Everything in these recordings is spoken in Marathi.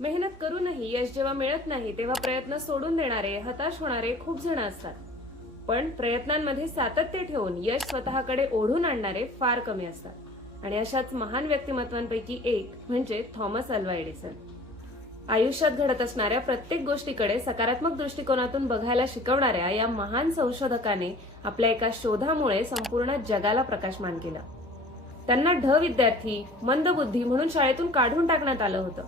मेहनत करूनही यश जेव्हा मिळत नाही तेव्हा प्रयत्न सोडून देणारे, हताश होणारे खूप जण असतात. पण प्रयत्नांमध्ये सातत्य ठेवून यश स्वतःकडे ओढून आणणारे फार कमी असतात. आणि अशाच महान व्यक्तिमत्वांपैकी एक म्हणजे थॉमस अल्वा एडिसन. आयुष्यात घडत असणाऱ्या प्रत्येक गोष्टीकडे सकारात्मक दृष्टिकोनातून बघायला शिकवणाऱ्या या महान संशोधकाने आपल्या एका शोधामुळे संपूर्ण जगाला प्रकाशमान केलं. त्यांना विद्यार्थी, मंदबुद्धी म्हणून शाळेतून काढून टाकण्यात आलं होतं.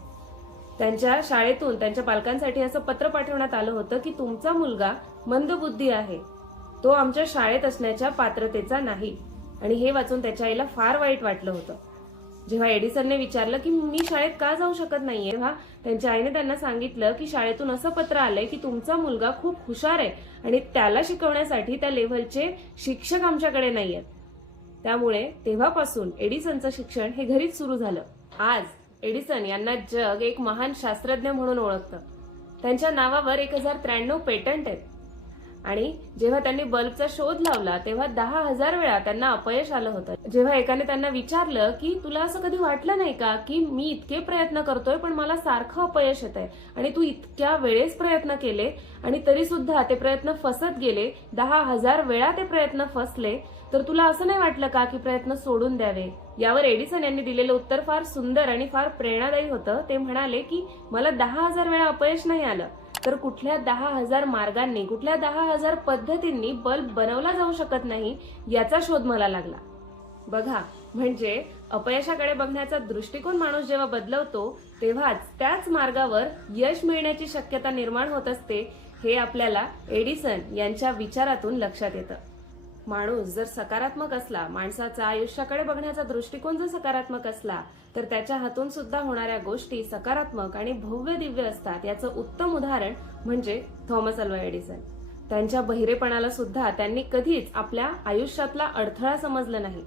त्यांच्या शाळेतून त्यांच्या पालकांसाठी असं पत्र पाठवण्यात आलं होतं की तुमचा मुलगा मंदबुद्धी आहे, तो आमच्या शाळेत असण्याच्या पात्रतेचा नाही. आणि हे वाचून त्याच्या आईला फार वाईट वाटलं होतं. जेव्हा एडिसनने विचारलं की मी शाळेत का जाऊ शकत नाहीये, तेव्हा त्यांच्या आईने त्यांना सांगितलं की शाळेतून असं पत्र आलंय की तुमचा मुलगा खूप हुशार आहे आणि त्याला शिकवण्यासाठी त्या लेव्हलचे शिक्षक आमच्याकडे नाहीयेत. त्यामुळे तेव्हापासून एडिसनचं शिक्षण हे घरीच सुरू झालं. आज एडिसन यांना जग एक महान शास्त्रज्ञ म्हणून ओळखतं. त्यांच्या नावावर 1093 पेटंट आहेत. आणि जेव्हा त्यांनी बल्बचा शोध लावला तेव्हा 10,000 वेळा त्यांना अपयश आलं होतं. जेव्हा एकाने त्यांना विचारलं की तुला असं कधी वाटलं नाही का की मी इतके प्रयत्न करतोय पण मला सारखं अपयश येत आहे आणि तू इतक्या वेळेस प्रयत्न केले आणि तरी सुद्धा ते प्रयत्न फसत गेले, 10,000 वेळा ते प्रयत्न फसले, तर तुला असं नाही वाटलं का की प्रयत्न सोडून द्यावे? यावर एडिसन यांनी दिलेलं उत्तर फार सुंदर आणि फार प्रेरणादायी होतं. ते म्हणाले की मला 10,000 वेळा अपयश नाही आलं, तर कुठल्या 10,000 मार्गांनी, कुठल्या 10,000 पद्धतींनी बल्ब बनवला जाऊ शकत नाही याचा शोध मला लागला. बघा, म्हणजे अपयशाकडे बघण्याचा दृष्टिकोन माणूस जेव्हा बदलवतो तेव्हाच त्याच मार्गावर यश मिळण्याची शक्यता निर्माण होत असते, हे आपल्याला एडिसन यांच्या विचारातून लक्षात येतं. माणूस जर सकारात्मक असला, माणसाचा आयुष्याकडे बघण्याचा दृष्टिकोन जर सकारात्मक असला, तर त्याच्या हातून सुद्धा होणाऱ्या गोष्टी सकारात्मक आणि भव्य दिव्य असतात. याचं उत्तम उदाहरण म्हणजे थॉमस अल्वा एडिसन. त्यांच्या बहिरेपणाला सुद्धा त्यांनी कधीच आपल्या आयुष्यातला अडथळा समजलं नाही.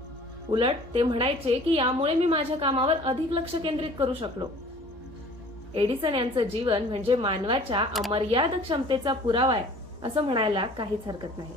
उलट ते म्हणायचे की यामुळे मी माझ्या कामावर अधिक लक्ष केंद्रित करू शकलो. एडिसन यांचं जीवन म्हणजे मानवाच्या अमर्याद क्षमतेचा पुरावा आहे असं म्हणायला काहीच हरकत नाही.